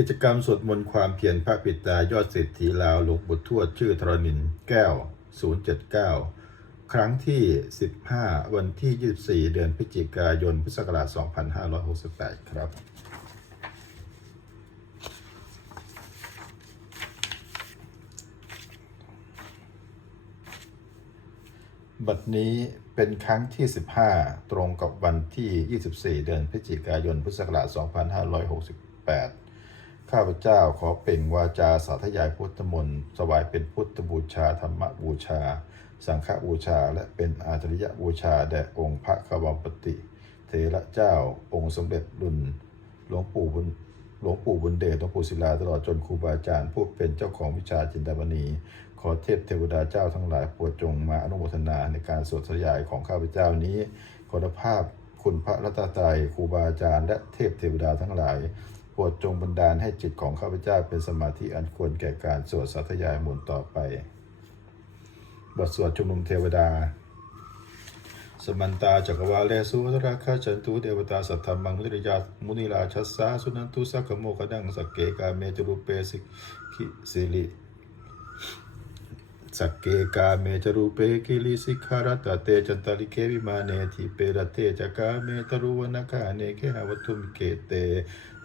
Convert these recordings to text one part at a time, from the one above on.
กิจกรรมสวดมนต์ความเพียรพระปิตายอดเศรษฐีลาวหลวงปู่ทวดชื่อธรณินแก้ว 079 ครั้งที่ 15 วันที่ 24 เดือนพฤศจิกายน พุทธศักราช 2568 ครับ บัดนี้เป็นครั้งที่ 15 ตรงกับวันที่ 24 เดือนพฤศจิกายน พุทธศักราช 2568 ข้าพเจ้าขอเปล่งวาจาสาธยายพุทธมนต์ถวายเป็นพุทธบูชาธรรมบูชา สังฆบูชา และเป็นอาจริยบูชาแด่องค์พระกวามปติเถระเจ้า องค์สมเด็จรุ่นหลวงปู่บุญหลวงปู่บุญเดชหลวงปู่ศิลาตลอดจนครูบาอาจารย์ผู้เป็นเจ้าของวิชาจินดามณี ขอเทพเทวดาเจ้าทั้งหลายโปรดจงมาอนุโมทนาในการสวดสยายของข้าพเจ้านี้ขอภาพคุณพระรัตนตรัยครูบาอาจารย์และเทพเทวดาทั้งหลาย ปรดจงบันดาลให้จิตของข้าพเจ้าเป็นสมาธิอันควรแก่การสวดสาธยายมนต์ต่อไป บทสวดชุมนุมเทวดา สมันตาจักรวาเลสุวราคาจันตุเทวตาสัทธรรมังมุนิยามุนิราชัสสาสุนันตุสักขโมกดังสักเกกาเมจรูปเปสิกิสิลิสักเกกาเมจรูเปกิลิสิกขารตเตจันตาลิเควิมาเนทิเปรเตจักาเมตรุวนาคาเนเคหวัตุมิเกเต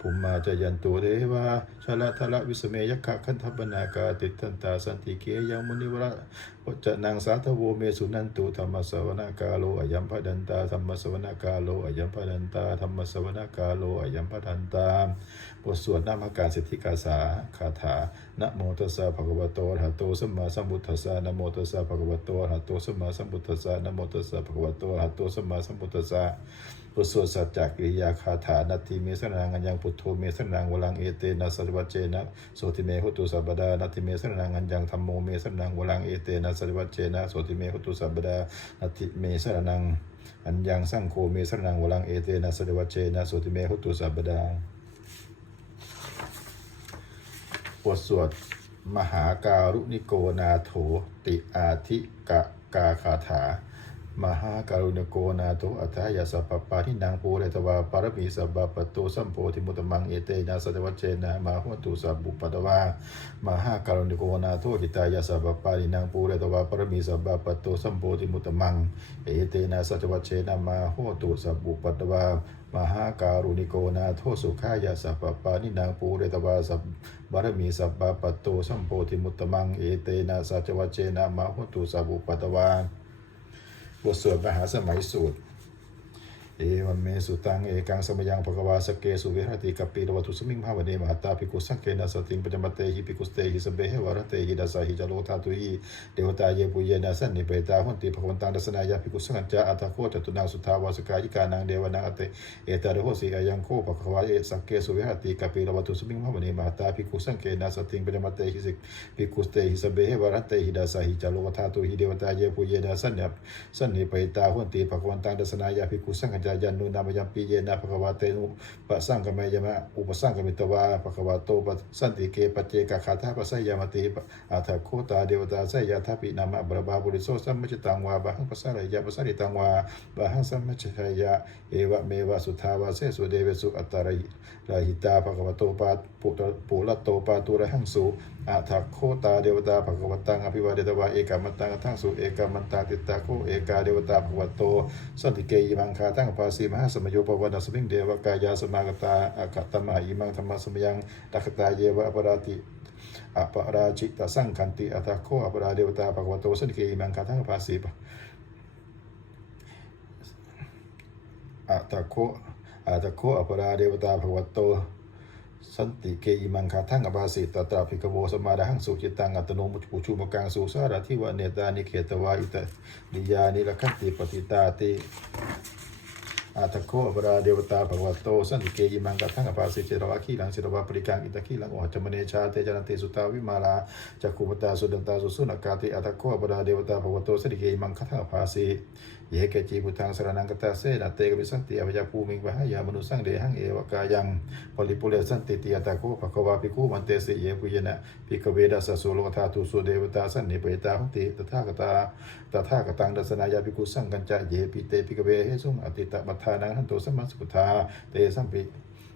ภูมมาจะยันตัวเดวาชาลทละวิสเมยคะคันธบนากาติทันตาสันติเกยังมุนิวระวจนังสาธโวเมสุนันตุธรรมสวนากาโลอยัมพดันตาธรรมสวนากาโลอยัมพดันตาธรรมสวนากาโลอยัมพดันตาบทสวดนามการสิทธิกาสาคาถานะโมตัสสะภะคะวะโตอะระหะโตสัมมาสัมพุทธัสสะนะโมตัสสะภะคะวะโตอะระหะโตสัมมาสัมพุทธัสสะนะโมตัสสะภะคะวะโตอะระหะโตสัมมาสัมพุทธัสสะบทสวดสัจจกิริยาคาถานาทีเมสนังอัญญังพุทโธเมสนังวลังเอเตนะสัจวัจเจนะโสติเมหุตุสัพพดานาทีเมสนังอัญญังธัมโมเมสนังวลังเอเตนะสัจวัจเจนะโสติเมหุตุสัมปดานติเมสรนัง อัญญังสร้างโคเมสรนังวลังเอเตนะสัจวัจเจนะโสติเมหุตุสัมปดาบทสวดมหาการุณิโกนาโถติอาทิกะกาคาถา มหาการุณิโกนาโถอัฏยาสัพปาทินังปูเรตวาปารมีสัพพปะโตสัมโพธิมุตตมังเอเตนะสัจวัจเจนะมาหุตุสัพบุปตวามหาการุณิโกนาโถหิตายาสัพปาทินังปูเรตวาปารมีสัพพปะโตสัมโพธิมุตตมังเอเตนะสัจวัจเจนะมาหุตุสัพบุปตวามหาการุณิโกนาโทสุขายาสัพปานินางปูเรตวาสัพบารมีสัพปตโตสัมโพธิมุตตมังเอเตนะสัจวัจเจนะมาหุตุสัพบุปปตวา บทสวดมหาสมัยสูตร เอวัมเมสุตังเอกังสมยังภควาสเกสุเวหติกัปปีรวัตุสมิงภาวเนมหตาภิกุสังเกนะสติงปัจมเตหิภิกุสเตหิสเบเหวรเตหิดัสสาหิจโลธาตุหิเดวตาเยปุเยนะสันนิเปตาหุนติภควันตังดัสนายาภิกุสังจาอัตโคจตุนางสุทาวาสกายิกานังเดวนังอเตเอตาโหสีอายังโคภควาเอสังเกสุเวหติกัปปีรวัตุสมิงภาวเนมหตาภิกุสังเกนะสติงปัจมเตหิสิกภิกขุสเตหิสเบเหวรเตหิดัสสาหิจโลธาตุหิเดวตาเยปุเยนะสันนิสันนิเปตาหุนติภควันตังดัสนายาภิกุสังจายันนุนามยังปีเยนะภควาเตนุปะสังกเมยมะอุปสังกมิตวาภควาโตปะสันติเกปเจกคาถาปัสสยามติอัฏฐโคตาเดวตาสยาทาปินามะบรบาบุริโสสัมมจตังวาบาหังปัสสะระยะปัสสริตังวาบาหังสัมมจชยะเอวะเมวะสุทาวาเสสุเดวสุอัตตาระระหิตาภควาโตปาปุตปุระโตปาตุระหังสุ อัฏโคตาเดวตาภควตังอภิวาเดตวาเอกามันตังทั้งสุเอกามันตังติตาโคเอกาเดวตาภควโตสันติเกยิมังคาตังภาสีมหาสมโยปวนาสมิงเดวกายาสมากตาอาคตมาอิมังธรรมสมยังตักตาเยวะอปราติอปราจิตสังคันติอัตโคอปราเดวตาภควโตสันติเกยิมังคาตังภาสีปะอัตโคอัตโคอปราเดวตาภควโต สันติเกอิมังคาทั้งอบาสิตตราภิกโวสมาดาหังสุจิตังอัตโนมุจปุชุมกังสุสาระทิวะเนตานิเขตวาอิตนิยานิรคันติปฏิตาติอาตโคอปราเดวตาภวโตสันติเกอิมังคาทั้งอบาสิเจรวาคีลังศิรวาปริกังอิตะคีลังโอหจมเนชาเตจันติสุตาวิมาลาจักขุปตาสุดันตาสุสุนากาติอาตโคอปราเดวตาภวโตสันติเกอิมังคาทั้งอบาสิ เยเกจีพุทธังสรนังกตาเสนาเตกวิสันติอภิยาภูมิงวะหายามนุสังเดหังเอวกายังปริปุเรสันติติยตาโคภควาภิกขุมันเตสิเยปุยนะภิกเวดัสสุโสโลธาตุสุเดวตาสันนิเปตาหุติตถาคตาตถาคตังดัสนายาภิกขุสังกัญจเยปิเตภิกเวเฮสุงอติตะมัทานังหันโตสัมมาสุทธาเตสัมปิ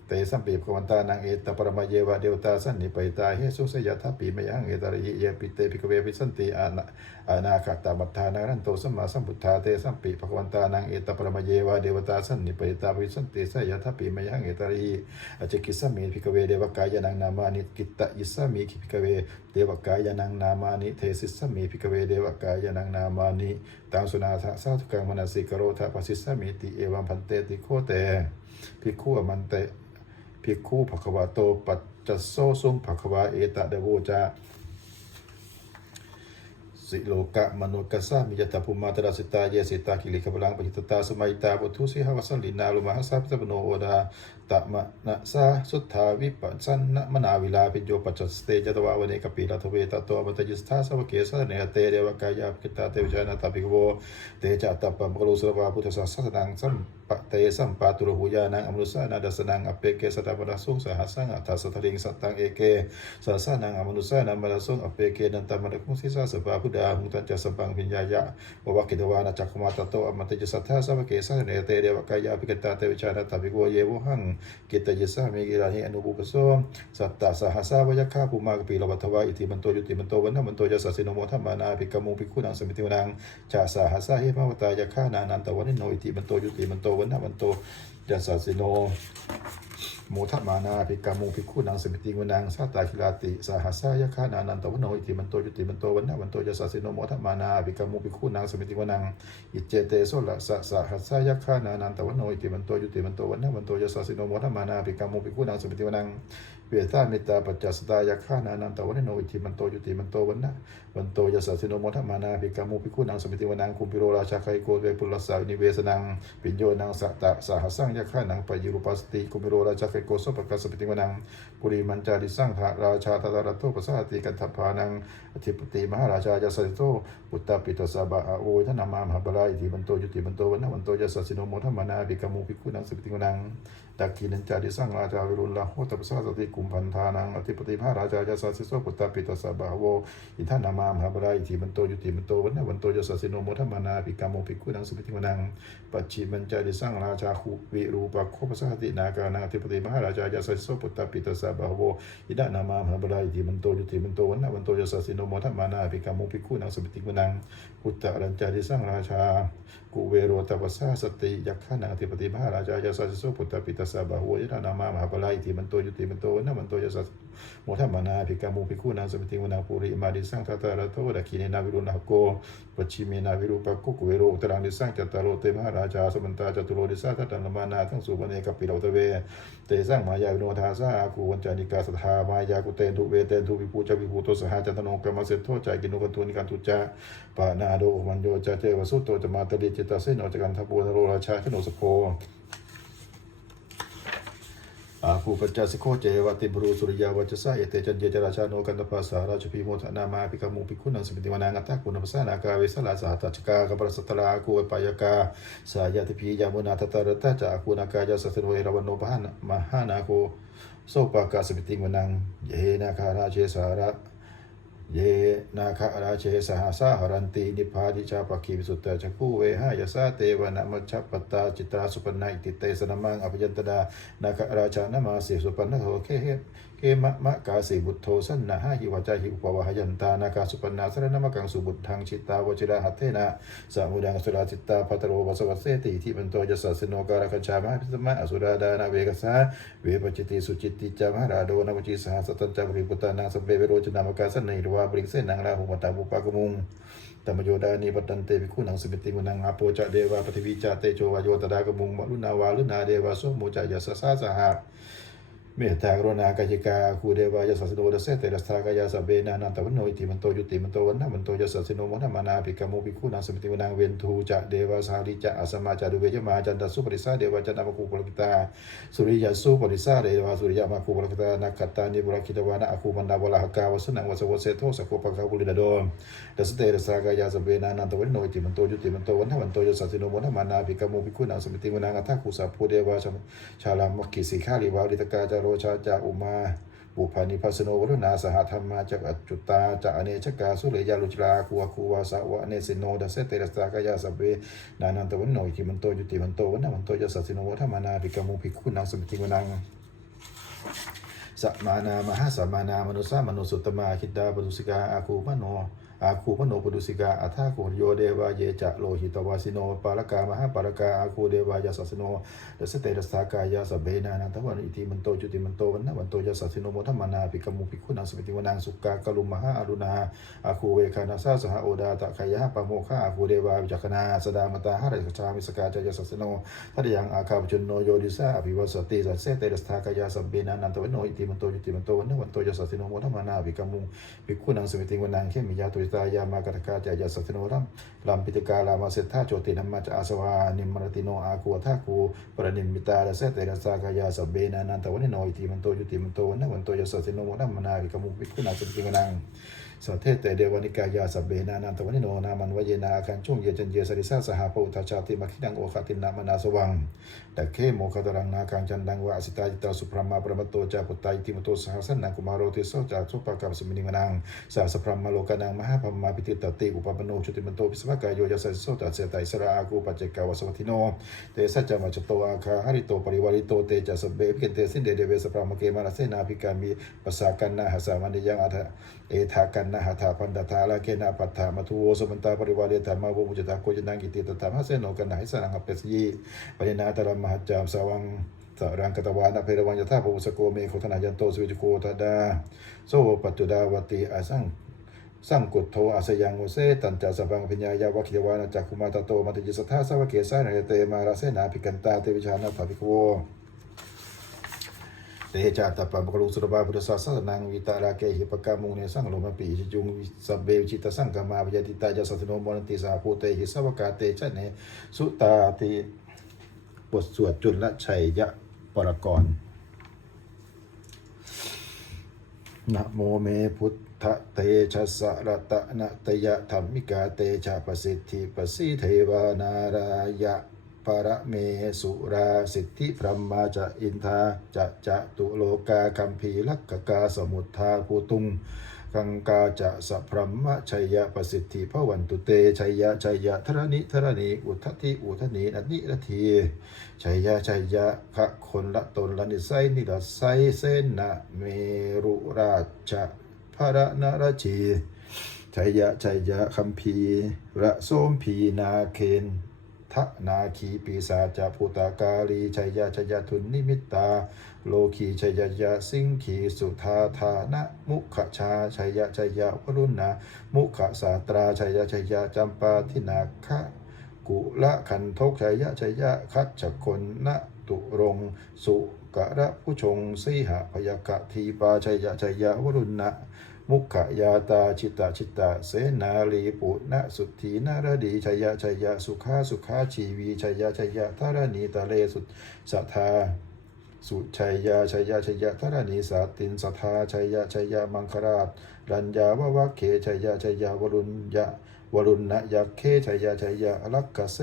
เตสัมปีภควันตานังเอตปรมาเยวะเดวตาสันนิปยตาเฮสุสยทัปีมยังเอตระหิเยปิเตปิกเวปิสันติอานาอานาคตามัฏฐานารันโตสัมมาสัมพุทธาเตสัมปีภควันตานังเอตปรมาเยวะเดวตาสันนิปยตาปิสันติสยทัปีมยังเอตระหิอจิกิสสมีพิกเวเดวกายานังนามานิกิตตยิสสมีพิกเวเดวกายานังนามานิเทสิสสมีพิกเวเดวกายานังนามานิตังสุนาทะสาธุกังมนัสสิกโรทะปัสสิสสมิติเอวัมพันเตติโคเตภิกขุอมันเต ภิกขุภควาโตปัจจสโสสุงภควาเอตะเดโวจาสิโลกะมนุกัสสามิยตาภูมาตระสิตาเยสิตากิลิขบลังปจิตตาสมัยตาปุถุสิหวัสันลินาลุมาหัสสะพิตปโนโอดา ตมะนะสาสุทธาวิปัสสันนะมนาวิลาปิโยปัจจสเตจตวาวเนกปีรัตเวตโตมัตยิสธาสวเกสะเนเตเดวกายาภิกตาเตวิจานาตาภิกโวเตจะตัปะมกโลสรวาพุทธศาสนังสัมปะเตสัมปาตุรหุยานังอมนุสานาดัสนังอเปเกสตาปดาสุงสหัสสังอัตถสัทลิงสัตตังเอเกสาสานังอมนุสานัมมดาสุงอเปเกนันตมดคุสิสาสภาพุดาหุตันจะสปังพิญญายะววกิตวานาจักขมาตโตอมตยิสธาสวเกสะเนเตเดวกายาภิกตาเตวิจานาตาภิกโวเยวหังกิตยิสามิกิราหิอนุปุปโสสัตตาสหัสาวยคาภูมากปีลวัตวะอิติมันโตยุติมันโตวันนมันโตจะสัสสินโมทัมมานาภิกขมุภิกขุนังสมิติวนังชาสหัสสาหิภาวตายคานานันตวันนิโนอิติมันโตยุติมันโตวันนมันโต ยาสัสสิโนโมทัมมานาภิกขมุภิกขุนางสมิติวนังสาตาคิลาติสหัสสายคานานันตวโนอิติมันโตยุติมันโตวันนมันโตยาสัสสิโนโมทัมมานาภิกขมุภิกขุนางสมิติวนังอิเจเตโสละสะสหัสสายคานานันตวโนอิติมันโตยุติมันโตวันนมันโตยาสัสสิโนโมทัมมานาภิกขมุภิกขุนางสมิติวนัง เวทามิตาปัจจัสตายาฆานานันตวันโนอิทิมันโตยุติมันโตวันนะวันโตยสัสสิโนโมทัมมานาภิกามุภิกุนังสมิติวนังคุมพิโรราชาไคโกเวปุลสาวินิเวสนังปิญโยนังสัตตะสหัสังยาฆานังปยิรุปัสติคุมพิโรราชาไคโกสปกัสสมิติวนังปุริมันจาริสังทาราชาตตารโตปัสาติกันทัพานังอธิปติมหาราชายาสัสสิโตปุตตปิโตสาบะอโอทนามามหาบาลายอิทิมันโตยุติมันโตวันนะวันโตยสัสสิโนโมทัมมานาภิกามุภิกุนังสมิติวนัง ดักขีนันจาริสังราชาวิรุณละโหตปสาสติกุมพันธานังอธิปติพระราชายาสัสสิโสปุตตาปิตสสบาโวอินทานามามหาบรายอิทิมันโตยุติมันโตวันนวันโตยสัสสิโนโมทัมานาภิกามโมภิกขุนังสุปิติวนังปัจฉิมันจาริสังราชาคุวิรูปโคปสาตินาการนังอธิปติมหาราชายาสัสสิโสปุตตาปิตสสบาโวอินทานามามหาบรายอิทิมันโตยุติมันโตวันนวันโตยสัสสิโนโมทัมานาภิกามโมภิกขุนังสุปิติวนังพุตตะรัญจาริสังราชา กุเวโรตปัสสาสติยักขานังอธิปติบาราชายาสัสสุปุตตปิตสสะบาหัวยะนามามหาปลายอิทิมันโตยุติมันโตนะมันโตยสัส มทัมมานาภิกามุภิกขุนังสมิติวนาปุริมาดิสังทตตาระโตดะคีเนนาวิรุณหโกปัจฉิเมนาวิรูปโกกุเวโรตรังดิสังจัตตารโรเตมหาราชาสมันตาจตุโรดิสัทตันนมานาทั้งสุวรรณเอกปิโรตเวเตสังมายาวิโนทาสาอากูวันจานิกาสทามายากุเตนทุเวเตนทุวิปูจาวิภูโตสหาจันตโนกรรมเสทโทจกินุกันตุนิกันตุจาปานาโดมันโยจาเจวสุตโตจมาตริจิตตาเสนอจกันทบูนโรราชาขโนสโพ อาภูปัญจสิโคเจวติบรูสุริยาวัจสะเอเตจันเยจราชาโนกันตปัสสาราชพีโมทนามาภิกขมุภิกขุนังสมิติวนางัตตาคุณปัสสานากาเวสลาสาตัจกากปรสัตราคูปายกาสายาติพียามุนาตตารตะจากคูนากายาสัสโนเอรวันโนปหานมหานาโคโสปากาสมิติวนังเยนาคาราเชสาระ เยนาคาราเชสหสาหรันตินิพพาดิชาปคีวิสุตตะจักคูเวหายาสาเตวนะมัชฌปตาจิตราสุปนนาอิติเตสนมังอภิยันตดานาคาราชานามาเสสุปนนโหเคเหเกมะมะกาสีบุตโทสันนะหาหิวาจาหิอุปวาหยันตานาคาสุปนาสรณมะกังสุบุตทังชิตาวจิราหัตเทนะสามุดังสุราจิตตาพัตโรวัสวัสเสติทิมันโตยสัสโนการคัญชามหาพิสมะอสุราดานาเวกสาเวปจิติสุจิตติจามหาราโดนวจิสหสตัญจาบริปุตตานังสเปเวโรจนามกาสันนิรวาบริงเสนังราหุมตาบุปากมุงธรรมโยดานิปัตตันเตวิคุนังสมิติมุนังอาโปจะเดวาปฏิวิจาเตโจวาโยตดากมุงมลุนาวาลุนาเดวาโสโมจายาสสาสหะ เมตตากรุณากายิกาคูเดวายาสัสโนดเสเตระสากายาสเบนานันตวันโนอิติมันโตยุติมันโตวันนะมันโตยาสัสโนมนมานาภิกขมุภิกขุนังสมิติมนังเวนทูจะเดวาสาริจะอาสมาจารุเวยมาจันตสุปริสาเดวาจันตมกุปลกิตาสุริยสุปริสาเดวาสุริยมากุปลกิตานักขตานิบุรกิตวานะอคูมันดาวลาหกาวสนังวสวเสโทสกุปะกาบุลิดาโดดัสเตระสากายาสเบนานันตวันโนอิติมันโตยุติมันโตวันนะมันโตยาสัสโนมนมานาภิกขมุภิกขุนังสมิติมนังอัตถคุสัพพุเดวาชาลามกิสิขาลิวาลิตกาจาโรชาจาอุมาปุพานิพัสโนวรุณาสหธรรมาจักอจุตาจะอเนชกาสุเลยาลุจราคูวคูวาสาวะเนสิโนดัสเสเตระสากายาสเบนานันตวันโนอิมันโตยุติมันโตวันนมันโตยสัสสิโนวัฏมานาภิกขมุภิกขุนังสมิติวนังสัมมานามหาสัมมานามนุสามนุสุตมาคิดดาปุสิกาอาคูมโน อาคูมโนปตุสิกาอัฏาโกโยเดวาเยจะโลหิตวาสิโนปาลกามหาปาลกาอาคูเดวายาสัสโนดสเตดสากายาสเบนานันทวันอิติมันโตจุติมันโตวันนะวันโตยาสัสสิโนโมทัมมนาภิกขมุภิกขุนังสมิติวนังสุกากลุมมหาอรุณาอาคูเวคานาซาสหโอดาตะขยะปะโมฆะอาคูเดวาวิจักนาสดามตาหะริกชามิสกาจายาสัสโนทัตยังอาคาปจุนโนโยดิสาอภิวัสติสัสเสเตดสสากายาสเบนานันทวันโนอิติมันโตจุติมันโตวันนะวันโตยาสัสสิโนโมทัมมนาภิกขมุภิกขุนังสมิติวนังเขมิยาตุตายามากตกาจายาสัสสิโนรัมลัมปิตกาลามาเสทธาโจตินัมมาจอาสวานิมมรติโนอาคูทาคูปรนิมิตาดัสเสเตระสสากายาสเบนานันตวันโนอิติมันโตยุติมันโตวันนะวันโตยาสัสสิโนรัมมานาวิกมุภิคุณาสมิติกนัง สัทเทเตเดวานิกายาสับเบนานันตวันิโนนามันวเยนาการช่วงเยจันเยสริสาสหาปุตชาติมัคิดังโอคาตินามานาสวังดักเคโมคาตรังนาการจันดังวะอสิตาจิตาสุพรหมาปรมโตจาปุตตาอิติมโตสหัสนังกุมารโรติโสจากสุปกับสมินิมนังสาสพรหมาโลกานังมหาพมาปิติตติอุปปโนชุติมโตปิสวากายโยยัสสิโสจากเสตัยสระอากูปัจเจกาวสวัติโนเตสัจจามัจโตอาคาหริโตปริวาริโตเตจัสเบพิเกเตสินเดเดเวสพรหมเกมานาเสนาภิกามีปัสสากันนาหสามันยังอัฏเอทากันนาหาถาพันดาทาลาเกนาปัฏฐามาทุโวสมันตาปริวาเรธรรมาวุมุจตาโคจนังกิติตถามาเสโนกันไหสนังอเปสยีปรินาตรมหจจามสวังสรังกตวานะเพรวังยถาภูสโกเมโคธนายันโตสวิจโกตดาโซปัจจุดาวติอาสังสังกุตโทอาสยังโมเซตันจาสพังพิญญายาวะคิยวานะจักคุมาตโตมัติจิสทธาสวะเกสานเตมาราเสนาภิกันตาเตวิชานาถาภิกโว เตจาตปะมกรุสุรบาพุทธศาสนังวิตาราเกหิปกามุงเนสังโลมปีจิจุงสับเบวจิตสังกามาปยติตายาสัตโนมนติสาภูเตหิสวกาเตชะเนสุตาติบทสวดจุลชัยยะปรกรณ์นะโมเมพุทธเตชะสะระตะนะตยะธรรมิกาเตชะประสิทธิปสิเทวานารายะ ปรเมสุราสิทธิพรหมาจะอินทาจะจะตุโลกาคัมภีลักกกาสมุทธาภูตุงกังกาจะสัพพรหมชัยยะประสิทธิพระวันตุเตชัยยะชัยยะธรณิธรณีอุทธิอุทนีอนิรทีชัยยะชัยยะพระคนละตนละนิสัยนิรไสเสนะเมรุราชพระนรชีชัยยะชัยยะคัมภีระโสมพีนาเคน ทนาคีปีศาจภูตากาลีชัยยะชัยยะทุนนิมิตตาโลคีชัยยะยะสิงคีสุธาธานะมุขชาชัยยะชัยยะวรุณามุขสาตราชัยยะชัยยะจำปาทินาคะกุละขันทกชัยยะชัยยะคัจฉคนนะตุรงสุกะระผู้ชงสีหะพยากะทีปาชัยยะชัยยะวรุณะ มุขยาตาชิตาชิตาเสนาลีปุณสุทธีนารดีชยะชยะสุขาสุขาชีวีชยะชยะธารณีตะเลสุสัทธาสุชัยยาชัยยะชัยยะธรณีสาตินสัทธาชัยยะชัยยะมังคราช รัญญาวะวะเคชัยยะชัยยะวรุณยะวรุณนะยะเคชัยยะชัยยะอลักกะเส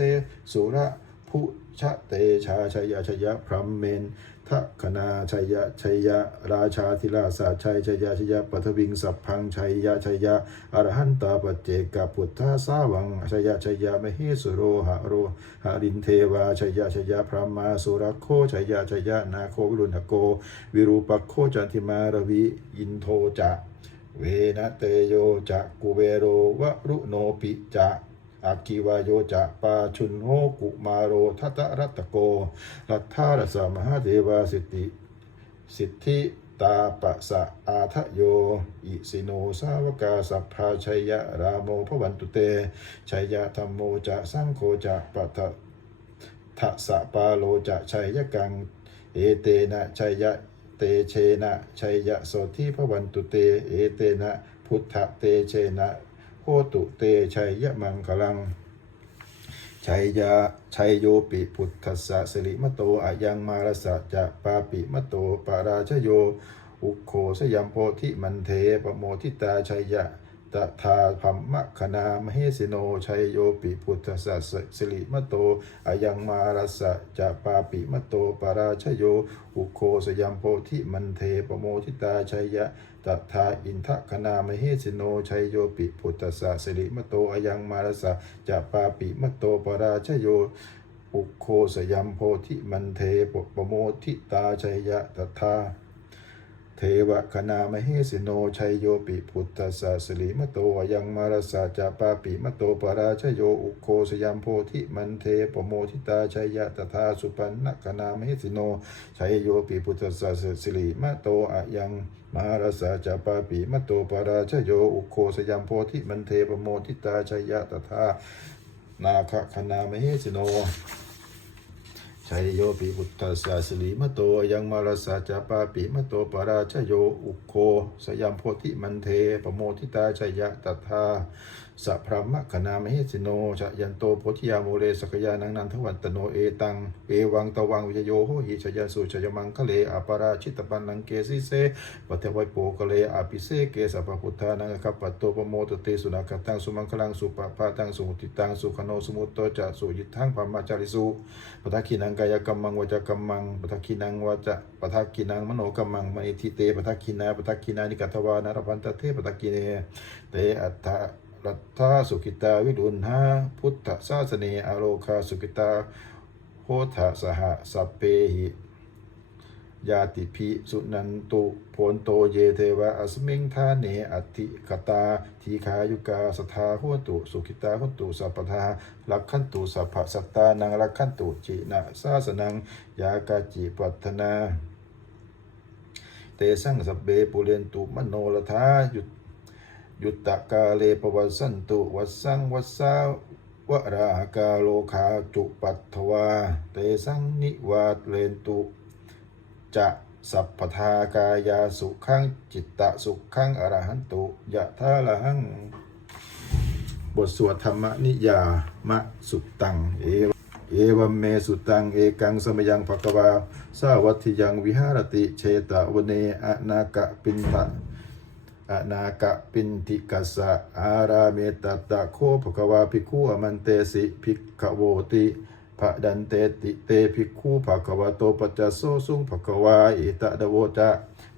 สุระพุชะเตชาชัยยะชัยยะพรหมเมน ทะคณาชัยยะชัยยะ ราชาธิราชาชัยชัยยะชัยยะปัทวิงสัพพังชัยยะชัยยะอรหันตาปัจเจกพุทธาสาวังชัยยะชัยยะมเหสุโรหะโรหรินเทวาชัยยะชัยยะพระมาสุรโคชัยยะชัยยะนาโควิรุณโก วิรูปโคจันทิมารวิอินโทจะเวนะเตโยจะกุเวโรวะรุโนปิจะ อากิวายโยจะปาชุนโหกุมาโรทัตรัตโก รัทธารสมหาเทวาสิทธิสิทธิตาปะสะอาทะโย อิสิโนสาวกาสัพพาชัยยะรามโมพระวันตุเต ชัยยะธรรมโมจะสังโฆจะปัทะทะสะปาโลจะชัยยะกัง เอเตนะชัยยะเตเชนะชัยยะโสทิพระวันตุเต เอเตนะพุทธเตเชนะ โคตุเตชัยยะมังคลังชัยยะชัยโยปิพุทธัสสะสิริมโตอายังมารสะจะปาปิมโตปาราชโย อุโคสยามโพธิมันเทปโมทิตาชัยยะ ตถาพัมมะคณามเหสิโนชัยโยปิพุทธัสสะสิริมโตอายังมารสะจะปาปิมโตปาราชโย อุโคสยัมโพธิมันเทปโมทิตาชัยยะตถาอินทคณามเหสิโนชัยโยปิพุทธสสสิริมโตอายังมารสะจะปาปิมโตปราชโยอุโคสยัมโพธิมันเทปโมทิตาชัยยะตถา ทวะคณามเหสิโนชัยโยปิพุทธสสะสิริมโตยังมารสาจาปาปิมโตปราชโยอุโคสยามโพธิมันเทปโมทิตาชัยยะตถาสุปันนคณามเหสิโนชัยโยปิพุทธสสะสิริมโตอะยังมารสาจาปาปิมโตปราชโยอุโคสยามโพธิมันเทปโมทิตาชัยยะตถานาคคณามเหสิโน ชัยโยปิพุทธัสสะสิริมโตยังมารสาจาปาปิมโตปราชโยอุโค สยามโพธิมันเทปโมทิตาชยะตถา สัพพรหมคณามเหสิโนชยันโตโพธิยาโมเลสกยานังนันทวันตโนเอตัง เอวังตวังวิจโยโหหิชยันสุชยมังคะเลอปาราชิตปันนังเกสิเสปัทวัยโปคะเลอาปิเสเกสัพพุทธานังคัปปโตปโมตเตสุนักตังสุมังคลังสุปะพาตังสุมุติตังสุขโนสมุตโตจะสุยิทังปัมมาจาริสุปทักขินังกายกรรมังวจกรรมังปทักขินังวาจะปทักขินังมโนกรรมังมณิทิเตปทักขินาปทักขินานิกัตวานารพันตเทปทักขิเนเตอัตถะ รัตถาสุขิตาวิดุลหาพุทธศาสเนอโลคาสุขิตาโหทะสหสัพเพหิยาติภิสุนันตุโพนโตเยเทวะอสมิงทาเนอติคตาทีขายุกาสทาหุตุสุขิตาหุตุสัพพทาลักขันตุสัพพสัตตานังลักขันตุจินะสาสนังยากาจิปัตถนา เตสังสัเบปุเรนตุมโนลธายุต ยุตตะกาเลปวัสันตุวัสังวัสาวรากาโลคาจุปัตถวา เตสังนิวาตเลนตุจะสัพพทากายาสุขังจิตตะสุขังอรหันตุยะทาละหัง บทสวดธรรมนิยามะสุตัง เอวเอวัมเมสุตัง เอกังสมยังภควา สาวัติยังวิหารติเชตะวเนอนากะปินตะ อนากะปินติกัสสะอาราเมตตตะโคภควาภิกขุอมันเตสิภิกขโวติภะดันเตติเตภิกขุภควโตปัจจโสสุงภควาอิตะดโวจะ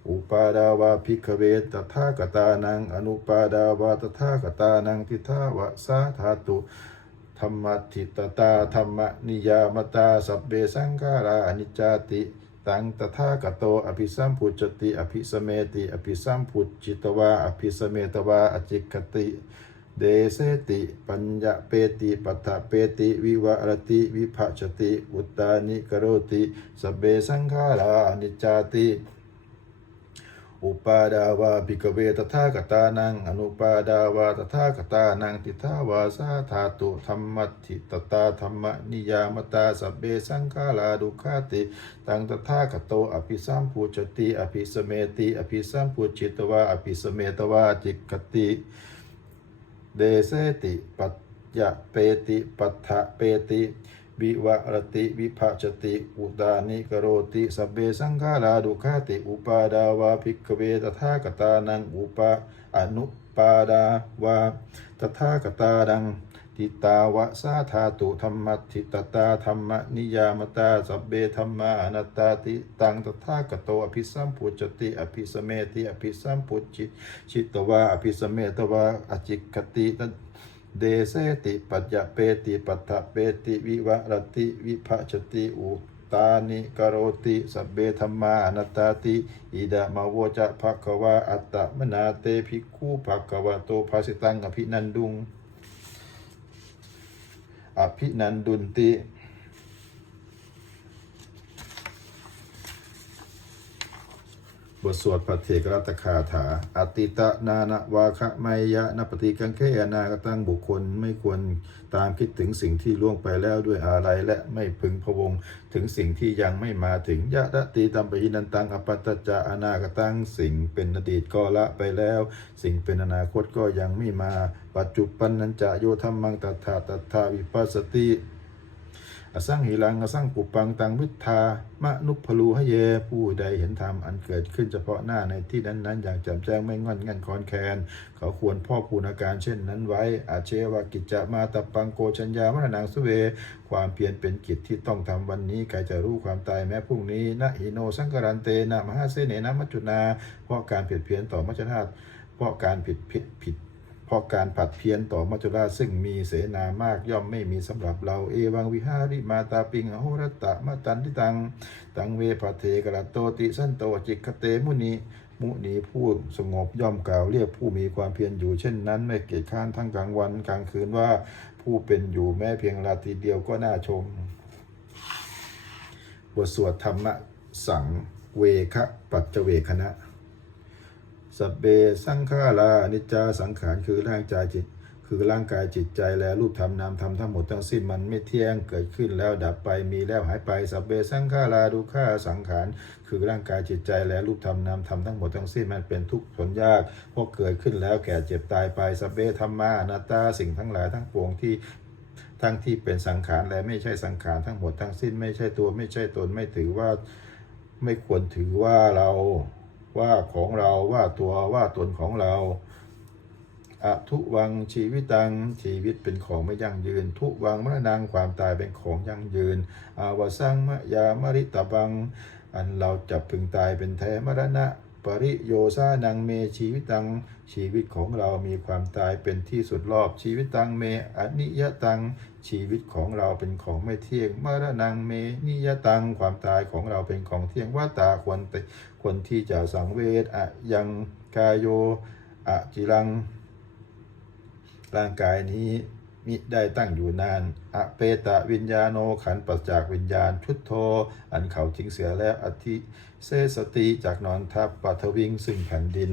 อุปาดาวาภิกขเวตถาคตานังอนุปาดาวาตถาคตานังทิทาวะสาธาตุธรรมทิตตาธรรมนิยามตาสัพเบสังขาราอนิจจติ ตังตถาคโตอภิสัมพุจติอภิสเมติอภิสัมพุจิตวาอภิสเมตวาอจิกติเดเสติปัญญาเปติปัฏฐเปติวิวารติวิภัชติอุตตานิกโรติสเบสังขารานิจจาติ อุปาดาวาภิกเวตถาคตานังอนุปาดาวาตถาคตานังติทาวาสาธาตุธรรมัติตตาธรรมนิยามตาสัพเบสังขาราดุขาติ ตังตถาคโตอภิสัมพุจติอภิสเมติอภิสัมพุจิตวาอภิสเมตวาจิกติเดเสติปัจยะเปติปัฏฐะเปติ วิวรติวิภาชติ อุดานิกโรติสเบสังขาราดุขาติ อุปาดาวาภิกขเวตถาคตานังอุปาอนุปาดาวาตถาคตานังทิตาวะสาธาตุธรรมทิตตาธรรมนิยามตาสัพเบธรรมานัตตาติตังตถาคโตอภิสัมพุจติอภิสเมติอภิสัมพุจิชิตวาอภิสเมตวาอจิกติ เดเสติปัจจเปติปัฏฐเปติวิวรติวิภชติอุตานิกโรติสัพเบธรรมานัตตาติอิดะมาวจะภควาอัตตมนาเตภิกขุภควโตภาสิตังอภินันดุงอภินันดุนติ บทสวดปัจเทกรัตคาถา อติตะนานวาคะไมยะนปฏิกังเคอนาคตั้งบุคคลไม่ควรตามคิดถึงสิ่งที่ล่วงไปแล้วด้วยอะไรและไม่พึงพะวง ถึงสิ่งที่ยังไม่มาถึงยะตะตีตัมปหินันตังอปัตจาอนาคตั้งสิ่งเป็นอดีตก็ละไปแล้ว สิ่งเป็นอนาคตก็ยังไม่มา ปัจจุปันนันจะโยธรรมังตัทธาตัทธาวิปัสสติ อสังหิรังอสังปุปังตังวิทามะนุพลูหะเย ผู้ใดเห็นธรรมอันเกิดขึ้นเฉพาะหน้าในที่นั้นๆ อย่างแจ่มแจ้งไม่งอนงันคอนแคนเขาควรพ่อคูณอาการเช่นนั้นไว้ อาเชวากิจจะมาตปังโกชัญญามรณังสุเว ความเพียรเป็นกิจที่ต้องทำวันนี้ใครจะรู้ความตายแม้พรุ่งนี้นะหิโนสังกรันเตนะมหาเสเนนะมัจจุนา เพราะการเปลี่ยนเพียนต่อมัจจุราเพราะการผิดผิดผิด เพราะการผัดเพี้ยนต่อมัจจุราชซึ่งมีเสนามากย่อมไม่มีสำหรับเราเอวังวิหาริมาตาปิงอโหรตตะมาตันทิตัง ตังเวปะเทกระโตติสันโตจิกเตมุนีมุนีผู้สงบย่อมกล่าวเรียกผู้มีความเพียรอยู่เช่นนั้น ไม่เกียจข้านทั้งกลางวันกลางคืนว่าผู้เป็นอยู่แม้เพียงราตรีเดียวก็น่าชม บทสวดธรรมะสังเวคะปัจเจเวคณะ สัพเบสังขารานิจจาสังขารคือร่างกายจิต คือร่างกายจิตใจและรูปธรรมนามธรรมทั้งหมดทั้งสิ้นมันไม่เที่ยงเกิดขึ้นแล้วดับไปมีแล้วหายไปสัพเบสังขาราดุขาสังขารคือร่างกายจิตใจและรูปธรรมนามธรรมทั้งหมดทั้งสิ้นมันเป็นทุกข์ทนยากพราะเกิดขึ้นแล้วแก่เจ็บตายไปสัพเบธรรมานัตตาสิ่งทั้งหลายทั้งปวงที่ทั้งที่เป็นสังขารและไม่ใช่สังขารทั้งหมดทั้งสิ้นไม่ใช่ตัวไม่ใช่ตนไม่ถือว่าไม่ควรถือว่าเรา ว่าของเราว่าตัวว่าตนของเราอะทุวังชีวิตังชีวิตเป็นของไม่ยั่งยืน ทุวังมรณงความตายเป็นของยั่งยืน อาวสังมะยามริตบัง อันเราจะพึงตายเป็นแท้มรณะ ปริโยซานังเมชีวิตัง ชีวิตของเรามีความตายเป็นที่สุดรอบชีวิตตังเมอนิยตัง ชีวิตของเราเป็นของไม่เที่ยงมรณังเมนิยตัง ความตายของเราเป็นของเที่ยงว่าตาควรแต่ควรที่จะสังเวชอะยังกายโยอะจิรัง ร่างกายนี้ มิได้ตั้งอยู่นาน อเปตะวิญญาโนขันปัจจากวิญญาณชุดโท อันเขาทิ้งเสียแล้วอธิเสสติจากนอนทับปัทวิงซึ่งแผ่นดิน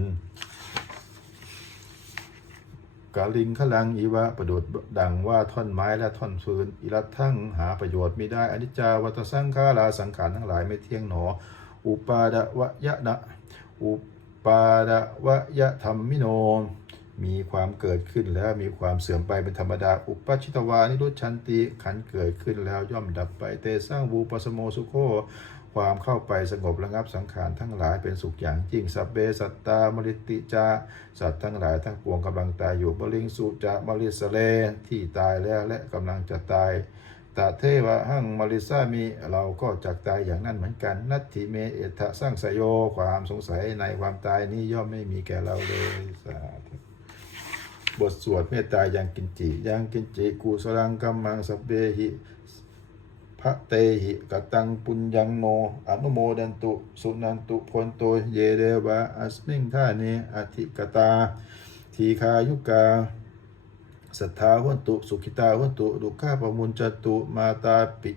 กาลิงขลังอีวะประดุดดังว่าท่อนไม้และท่อนฟืนอิรัตทั้งหาประโยชน์ไม่ได้อนิจจาวัตสังขาราสังขารทั้งหลายไม่เที่ยงหนอ อุปาดะวะยะนะอุปาดะวะยะธรรมมิโน มีความเกิดขึ้นแล้วมีความเสื่อมไปเป็นธรรมดา อุปชิตวานิรุชันติขันเกิดขึ้นแล้วย่อมดับไปเตสร้างบูปสโมสุโคความเข้าไปสงบระงับสังขารทั้งหลายเป็นสุขอย่างยิ่งสัพเบสัตตามริติจาสัตว์ทั้งหลายทั้งปวงกำลังตายอยู่บริงสุจะมริสเลที่ตายแล้วและกำลังจะตายตาเทวะหังมริสามีเราก็จักตายอย่างนั้นเหมือนกัน นัตถิเมเอทะสร้างสยโยความสงสัยในความตายนี้ย่อมไม่มีแก่เราเลยสาธุ บทสวดเมตตายังกินจิยังกินจิกุสลังกัมมังสัพเบหิพระเตหิกตังปุญญังโนอนุโมดันตุสุนันตุพลโตเยเดวะอัสมิงท่าเนอธิกตา ทีคายุกาสัทธาหันตุสุขิตาหันตุดุข้าปมุญจตุมาตาปิ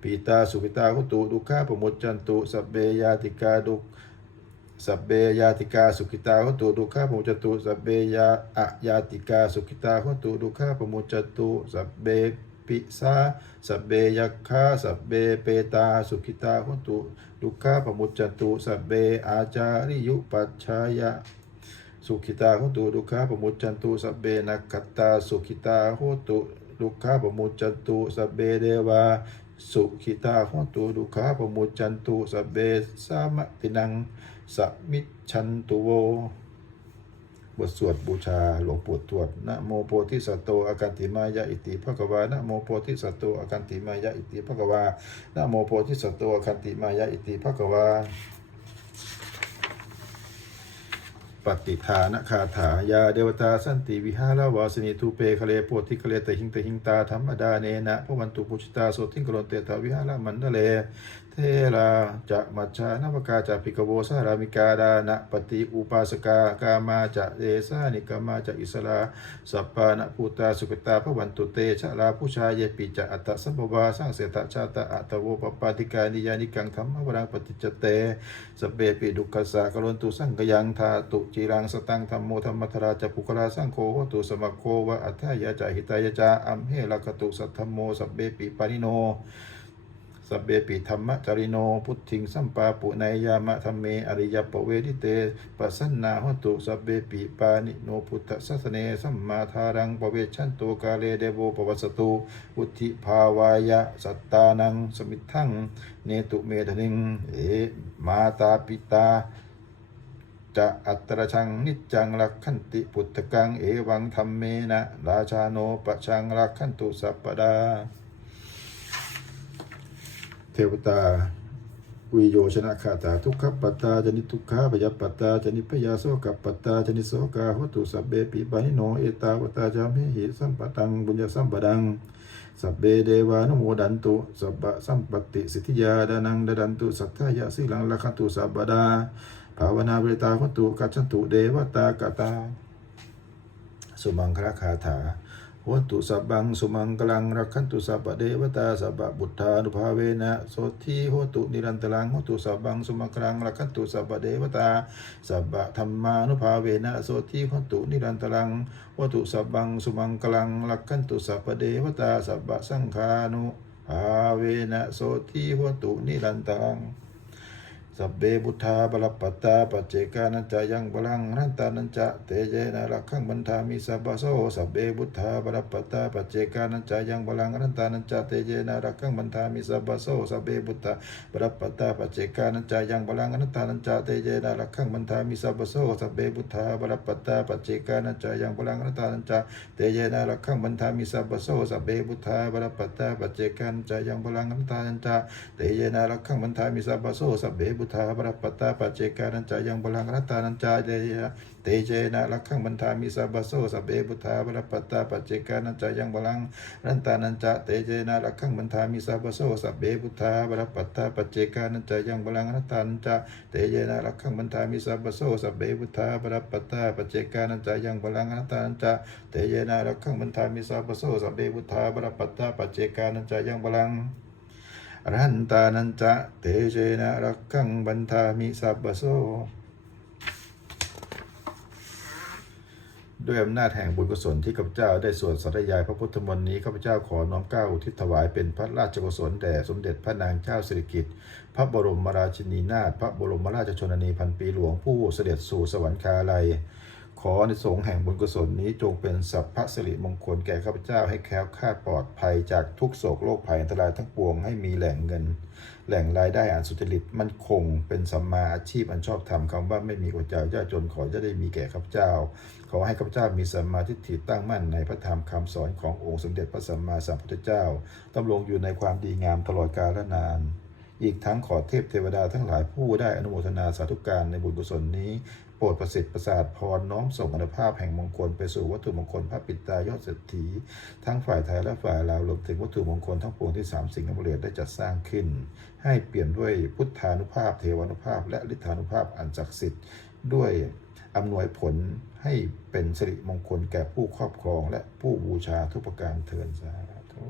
ปีตาสุขิตาหันตุดุข้าปมุญจันตุสัพเบยาติกาดุ สัพเบยาติกาสุขิตาหันตุดุขาปมุจตุสัพเบยาอะยาติกาสุขิตาหันตุดุขาปมุจตุสัพเบปิสาสัพเบยัคฆาสัพเบเปตาสุขิตาหันตุดุขาปมุจตุสัพเบอาจาริยุปัชชายะสุขิตาโหตุดุขาปมุจจตุสัพเบนักขตาสุขิตาโหตุดุขาปมุจจตุสัพเบเดวาสุขิตาโหตุดุขาปมุจจตุสัพเบสามตินัง สัมมิชันตุโว บทสวดบูชาหลวงปู่ทวดนะโมโพธิสัตโตอากันติมายะอิติภะกวานะโมโพธิสัตโตอากันติมายะอิติภะกวานะโมโพธิสัตโตอากันติมายะอิติภะกวาปฏิทานคาถายาเดวตาสันติวิหารวาสนิทูเปคะเลโพธิคะเลตหิงตหิงตาธรรมดาเนนะพวันตุปุชิตาโสติงกรนเตถาวิหารมันทะเล เทราจะมัจฉานวกาจะพิกโวสารามิกาดานะปฏิอุปาสกากามาจะเดสานิกามาจะอิสลาสัปปานะภูตาสุกตาพวันตุเตชะลาผู้ชายเยปิจะอัตตสัมภวาสร้างเสตชาตะอัตโวปปาติกานิยานิกังธรรมวรังปฏิจจเตสเปปิดุขสากรนตุสังกยังทาตุจีรังสตังธรรมโมธรรมัทราจะปุคลาสังโฆโหตุสมโควะอัฏฐายาจาหิตายาจาอัมเหลกตุสัทธโมสเปปิปานิโน สัพเบปิธรรมจริโนพุทธิงสัมปาปุไนยามะธรรมเมอริยปเวทิเตปัสสนาหตุสัพเบปิปานิโนพุทธสัสเนสัมมาทารังปเวชันโตกาเลเดโวปวัสสตุอุทิภาวายะสัตตานังสมิทังเนตุเมธนิงเอมาตาปิตาจะอัตระชังนิจจังรักขันติพุทธกังเอวังธรรมเมนะราชาโนปะชังรักขันตุสัปปดา เทวตาวิโยชนะขาตาทุกขปัตตาจนิทุกขาปยปัตตาจนิพยาโสกปัตตาจนิโสกาหตุสัพเบปิปานิโนเอตาวตาจามหิหิสัมปตังบุญญาสัมปดังสัพเบเดวานุโมดันตุสัพพะสัมปติสิทธิยาดานังดดันตุสัทธายะสิลังละคันตุสัพพดาภาวนาเวตาพันตุกัจจันตุเดวตากตาสุมังคลคาถา โหตุสัพบังสุมังกลังรักขันตุสัพพะเดวตาสัพพะบุตธานุภาเวนะโสทีโหตุนิรันตรังโหตุสัพบังสุมังกลังรักขันตุสัพพะเดวตาสัพพะธรรมานุภาเวนะโสทีโหตุนิรันตรังโหตุสัพบังสุมังกลังรักขันตุสัพพะเดวตาสัพพะสังฆานุภาเวนะโสทีโหตุนิรันตรัง สัพเบบุทาบลปตตาปัจเจกานันจะยังบลังรันตานันจะเตเจนะรักขังบันทามิสัพพะโสสัพเบบุทาบลปตตาปัจเจกานันจะยังบลังรันตานันจะเตเจนะรักขังบันทามิสัพพะโสสัพเบบุทาบลปตตาปัจเจกานันจะยังบลังรันตานันจะเตเจนะรักขังบันทามิสัพพะโสสัพเบบุทาบลปตตาปัจเจกานันจะยังบลังรันตานันจะเตเจนะรักขังบันทามิสัพพะโสสัพเบบุทาบลปตตาปัจเจกานันจะยังบลังรันตานันจะเตเจนะรักขังบันทามิสัพพะโสสัพเบบุุทธาบลปตาปัจเจกานันจะยังบลังรัตานันจาเยะเตเจนะรักขังบันทามิสัพพะโสสัพเบบุทธาบรปตาปัจเจกานันจะยังบลังรัตานันจะเตเจนะรักขังบันทามิสัพพะโสสัพเบบุทธาบรปตาปัจเจกานันจะยังบลังรัตานันจะเตเจนะรักขังบันทามิสัพพะโสสัพเบบุทธาบรปตาปัจเจกานันจะยังบลังรัตานันจะเตเจนะรักขังบันทามิสัพพะโสสัพเบบุทธาบรปตาปัจเจกานันจะยังบลัง อรหันตานันจะเตเจนะรักขังบันทามิสัพพโสด้วยอำนาจแห่งบุญกุศลที่ข้าพเจ้าได้สวดสาธยายพระพุทธมนต์นี้ข้าพเจ้าขอน้อมเก้าอุทิศถวายเป็นพระราชกุศลแด่สมเด็จพระนางเจ้าสิริกิติ์พระบรมราชินีนาถพระบรมราชชนนีพันปีหลวงผู้เสด็จสู่สวรรคาลัย อในสงส์แห่งบุญกุศลนี้จงเป็นสัพพะสิริมงคลแก่ข้าพเจ้าให้แคล้วคลาดปลอดภัยจากทุกโศกโรคภัยอันตรายทั้งปวงให้มีแหล่งเงิน แหล่งรายได้อันสุจริตมั่นคง เป็นสัมมาอาชีพอันชอบธรรมคำว่าไม่มีอดอยายากจนขอจะได้มีแก่ข้าพเจ้า ขอให้ข้าพเจ้ามีสัมมาทิฏฐิตั้งมั่นในพระธรรมคำสอนขององค์สมเด็จพระสัมมาสัมพุทธเจ้าดำรงอยู่ในความดีงามตลอดกาลนานอีกทั้งขอเทพเทวดาทั้งหลายผู้ได้อนุโมทนาสาธุการในบุญกุศลนี้ โปรดประสิทธิ์ประสาทพรน้อมส่งอนุภาพแห่งมงคลไปสู่วัตถุมงคลพระปิตายอดเศรษฐีทั้งฝ่ายไทยและฝ่ายลาวรวมถึงวัตถุมงคลทั้งปวงที่สามสิ่งนั้นเรียได้จัดสร้างขึ้น ให้เปลี่ยนด้วยพุทธานุภาพเทวานุภาพ และฤทธานุภาพอันศักดิ์สิทธิ์ด้วยอำนวยผลให้เป็นสิริมงคลแก่ผู้ครอบครองและผู้บูชาทุกประการเทินสาธุ